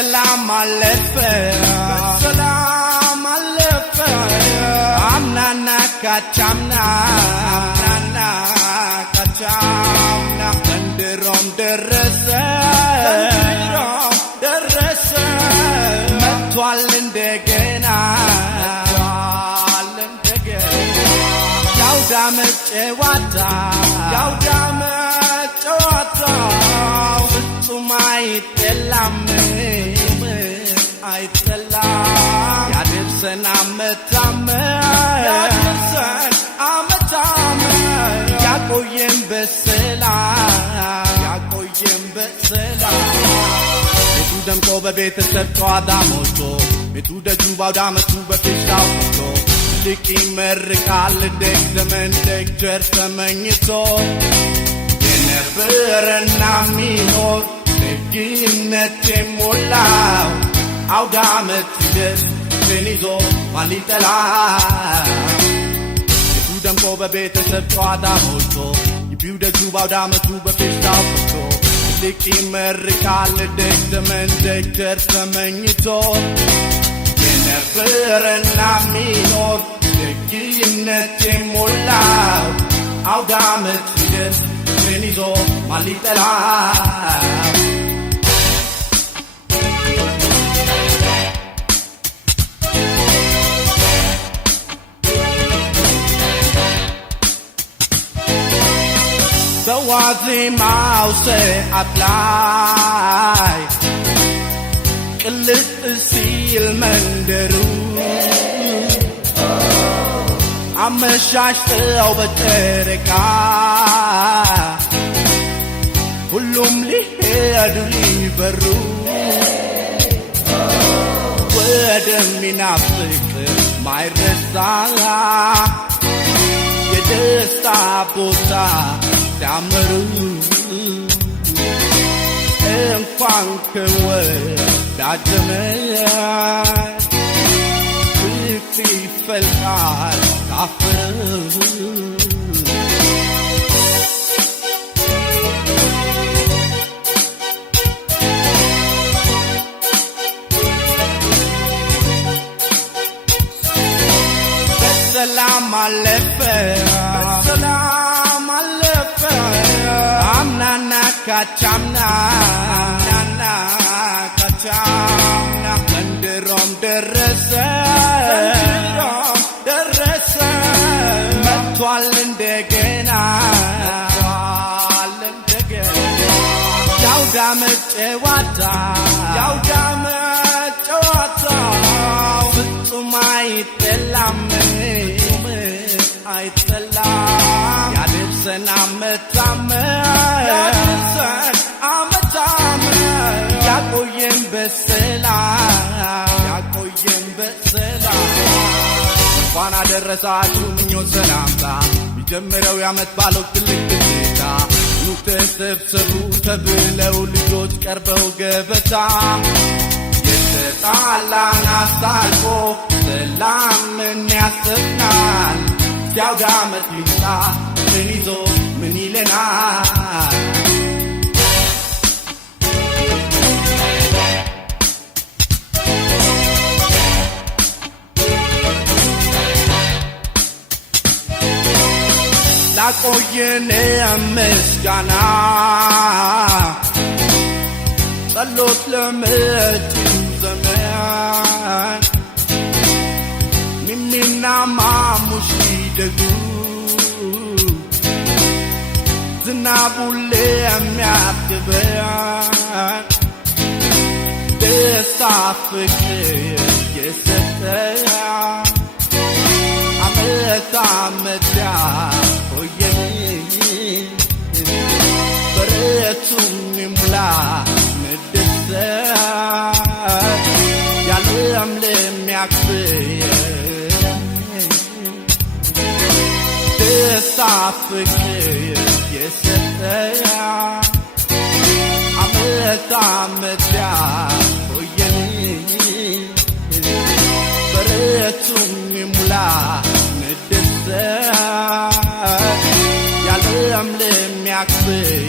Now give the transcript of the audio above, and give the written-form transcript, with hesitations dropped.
በሰላም አለፈ አምናና ካቻምና ዘንድሮም ደረሰ መጥቷል እንደገና ያውዳመት ጨዋታ ፍጹም አይጠላም ያደርሰን አመታም ያቆየን በሰላም ቤቱ ደምቆ በቤተሰብ ጨዋታ ሞልቶ ቤቱ ደጁ ባውዳመቱ በፌሽታው ሞልቶ ልቅ ይመርቃል ደግ ዘመን ደግ ቸር ተመኝቶ የነበረና ሚኖር ደግነት የሞላው አውዳመት ሲደርስ ፍቅርን ይዞ ማን ሊጠላው ቤቱ ደምቆ በቤተሰብ ጨዋታ ሞልቶ ግቢው ደጁ ባውዳመቱ በፌሽታው ሞልቶ ልቅ ይመርቃል ደግ ዘመን ደግ ቸር ተመኝቶ የነበረና ሚኖር ደግነት የሞላው አውዳመት ሲደርስ ፍቅርን ይዞ ማን ሊጠላው በዋዜማው ሰዓት ላይ ቅልጥ ሲል መንደሩ አመሻሽተው በጨረቃ ሁሉም ሊሄዱ ሊበሩ ወደሚናፍቅ ማይረሳ የደስታ ቦታ ሲያመሩ እንኳን ከወዳጅ ዘመድ ፍቅር ይፈልቃል ካፈሩ በሰላም አለፈ አምናና ካቻምና ዘንድሮም ደረሰ መጥቷል እንደገና ያውዳመት ጨዋታ ፍጹም አይጠላም ያደርሰን አመታም ያቆየን በሰላም እንኳን አደረሳችሁ ምኞት ሰላምታ የሚጀምረው ያመት ባለው ትልቅ ደስታ ኑ ተሰብሰቡ ተብለው ልጆች ቀርበው ገበታ የተጣላን አስታርቆ ሰላምን ያሰፍናል ሲያውዳመት ሊምጣ ፍቅርን ይዞ ምን ይለናል ላቆየን ምስጋና ጸሎት ለመጪው ዘመን ሚሚና ማሙሽ ሊደጉ ዝናቡን የሚያብበን ደስታ ፍቅር የሰጠን አመት አመት ያቆየን በረቱም ይሙላ መደሰት ያለም ለሚያክብር ደስታ ፍቅር የሰጠን አመት አመት ያቆየን በረቱም ይሙላ መደሰት ያለም ለሚያክብር